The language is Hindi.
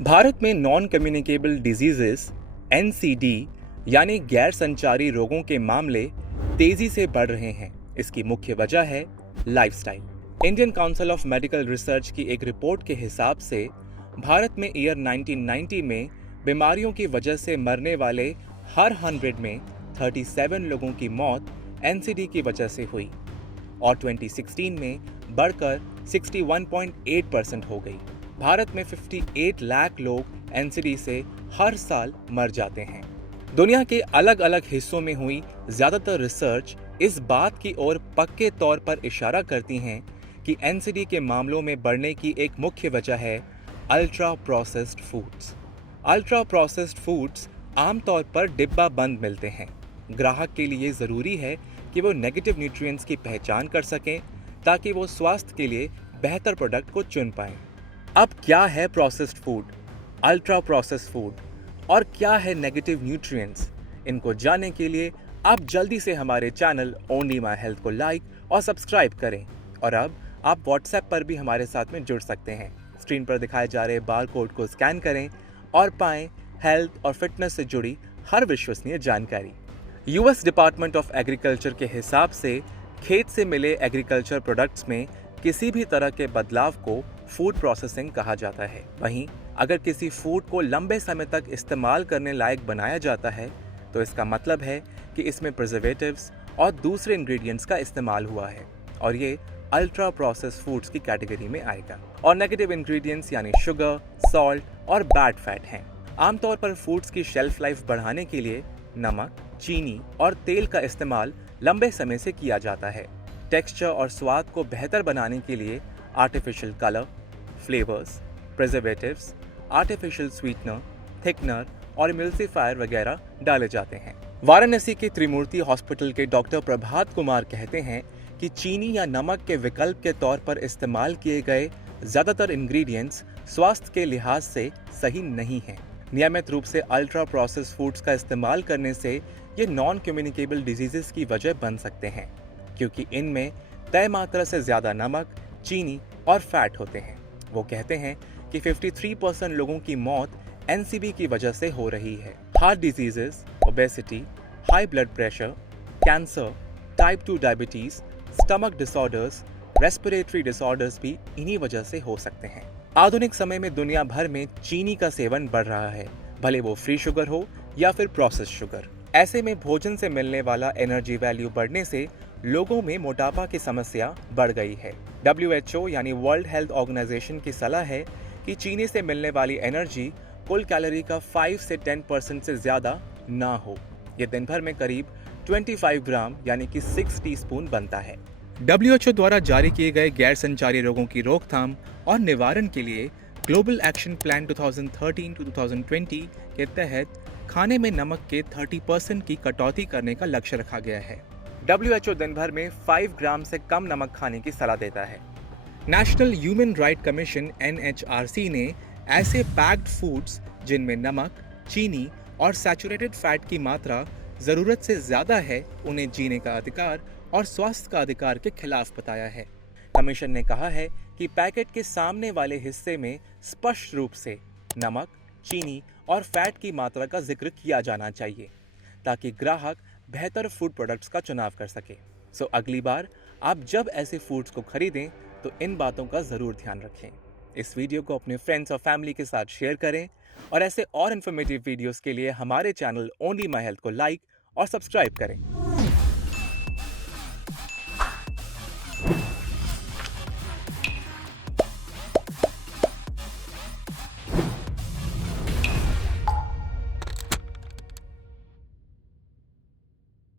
भारत में नॉन कम्युनिकेबल डिजीजेस एनसीडी यानी गैर संचारी रोगों के मामले तेजी से बढ़ रहे हैं। इसकी मुख्य वजह है lifestyle. Indian council of medical research की एक रिपोर्ट के हिसाब से भारत में ईयर 1990 में बीमारियों की वजह से मरने वाले हर 100 में 37 लोगों की मौत एनसीडी की वजह से हुई और 2016 में बढ़कर 61.8% हो गई। भारत में 58 लाख लोग एनसीडी से हर साल मर जाते हैं। दुनिया के अलग अलग हिस्सों में हुई ज्यादातर रिसर्च इस बात की ओर पक्के तौर पर इशारा करती हैं कि एनसीडी के मामलों में बढ़ने की एक मुख्य वजह है ultra processed foods. Ultra processed foods आमतौर पर डिब्बा बंद मिलते हैं। ग्राहक के लिए जरूरी है कि वो नेगेटिव न्यूट्रिएंट्स की पहचान कर सकें ताकि वो स्वास्थ्य के लिए बेहतर प्रोडक्ट को चुन पाएं। अब क्या है processed food, ultra processed food और क्या है नेगेटिव न्यूट्रिएंट्स? इनको जानने के लिए आप जल्दी से हमारे चैनल ओनली माय हेल्थ को लाइक और सब्सक्राइब करें। और अब आप व्हाट्सएप पर भी हमारे साथ में जुड़ सकते हैं। स्क्रीन पर दिखाए जा रहे बार कोड को स्कैन करें और पाएं हेल्थ और फिटनेस से जुड़ी हर विश्वसनीय जानकारी। यूएस डिपार्टमेंट ऑफ एग्रीकल्चर के हिसाब से खेत से मिले एग्रीकल्चर प्रोडक्ट्स में किसी भी तरह के बदलाव को फूड प्रोसेसिंग कहा जाता है। वहीं अगर किसी फूड को लंबे समय तक इस्तेमाल करने लायक बनाया जाता है तो इसका मतलब है कि इसमें प्रिजर्वेटिव्स और दूसरे इंग्रेडिएंट्स का इस्तेमाल हुआ है और ये अल्ट्रा प्रोसेस्ड फूड्स की कैटेगरी में आएगा। और नेगेटिव इंग्रेडिएंट्स यानी शुगर, सॉल्ट और बैड फैट हैं। आमतौर पर फूड्स की शेल्फ लाइफ बढ़ाने के लिए नमक, चीनी और तेल का इस्तेमाल लंबे समय से किया जाता है। टेक्सचर और स्वाद को बेहतर बनाने के लिए artificial colour, flavours, preservatives, artificial sweetener, thickener और इमल्सिफायर वगैरह डाले जाते हैं। वाराणसी के त्रिमूर्ति हॉस्पिटल के डॉक्टर प्रभात कुमार कहते हैं कि चीनी या नमक के विकल्प के तौर पर इस्तेमाल किए गए ज्यादातर इंग्रेडिएंट्स स्वास्थ्य के लिहाज से सही नहीं हैं। नियमित रूप से अल्ट्रा प्रोसेस्ड फूड्स का इस्तेमाल करने से ये नॉन कम्युनिकेबल डिजीजेस की वजह बन सकते हैं क्योंकि इनमें तय मात्रा से ज्यादा नमक, चीनी और फैट होते हैं। वो कहते हैं कि 53% लोगों की मौत एनसीडी की वजह से हो रही है। Heart diseases, obesity, high blood pressure, cancer, type 2 diabetes, stomach disorders, respiratory disorders भी इन्हीं वजह से हो सकते हैं। आधुनिक समय में दुनिया भर में चीनी का सेवन बढ़ रहा है, भले वो फ्री शुगर हो या फिर प्रोसेस्ड शुगर। ऐसे में भोजन से मिलने वाला एनर्जी वैल्यू बढ़ने से लोगों में मोटापा की समस्या बढ़ गई है। WHO यानी वर्ल्ड हेल्थ ऑर्गेनाइजेशन की सलाह है कि चीनी से मिलने वाली एनर्जी कुल कैलोरी का 5 से 10% से ज्यादा ना हो। ये दिन भर में करीब 25 ग्राम यानी कि 6 टीस्पून बनता है। WHO द्वारा जारी किए गए गैर संचारी रोगों की रोकथाम और निवारण के लिए ग्लोबल एक्शन प्लान 2013-2020 के तहत खाने में नमक के 30% की कटौती करने का लक्ष्य रखा गया है। WHO दिन भर में 5 ग्राम से कम नमक खाने की सलाह देता है। National human right commission NHRC ने ऐसे पैक्ड फूड्स जिनमें नमक, चीनी और सैचुरेटेड फैट की मात्रा जरूरत से ज्यादा है उन्हें जीने का अधिकार और स्वास्थ्य का अधिकार के खिलाफ बताया है। कमीशन ने कहा है कि पैकेट के सामने वाले हिस्से में स्पष्ट रूप से नमक, चीनी और फैट की मात्रा का जिक्र किया जाना चाहिए ताकि ग्राहक बेहतर फूड प्रोडक्ट्स का चुनाव कर सके। अगली बार आप जब ऐसे फूड्स को खरीदें तो इन बातों का जरूर ध्यान रखें। इस वीडियो को अपने फ्रेंड्स और फैमिली के साथ शेयर करें और ऐसे और इन्फॉर्मेटिव वीडियोस के लिए हमारे चैनल ओनली माय हेल्थ को लाइक और सब्सक्राइब करें।